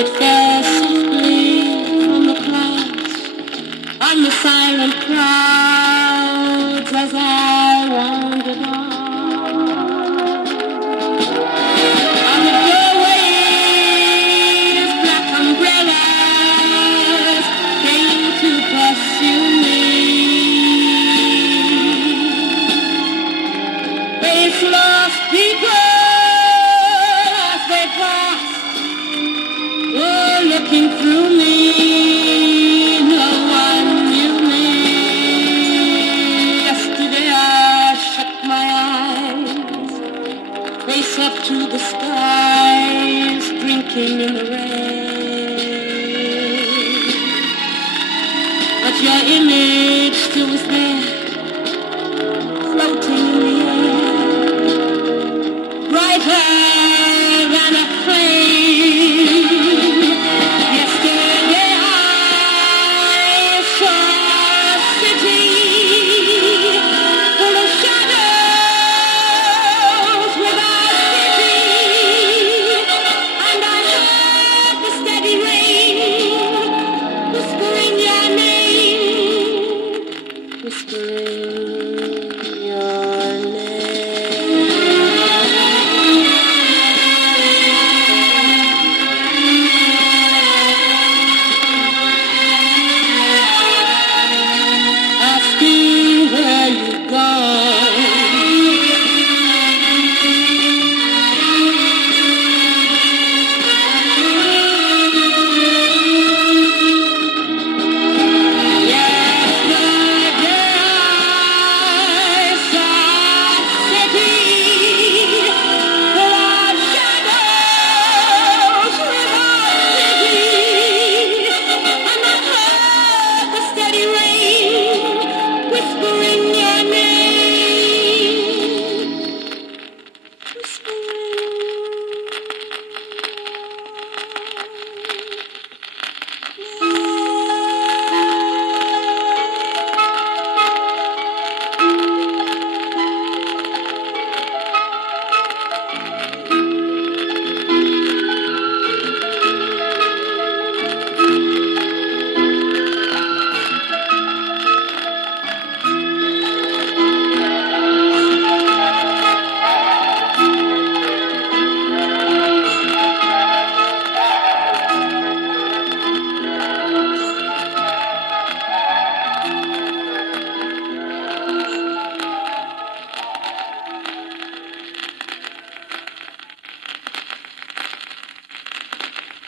It fell softly from the clouds on the silent clouds as I wandered on. On the doorways, black umbrellas came to pursue me. Face lost people as they passed were looking through me. No one knew me. Yesterday I shut my eyes, face up to the skies, drinking in the rain. But your image still was there, floating in the air, brighter than a flame. Yesterday I saw a city full of shadows without city, and I heard the steady rain whispering your name, whispering.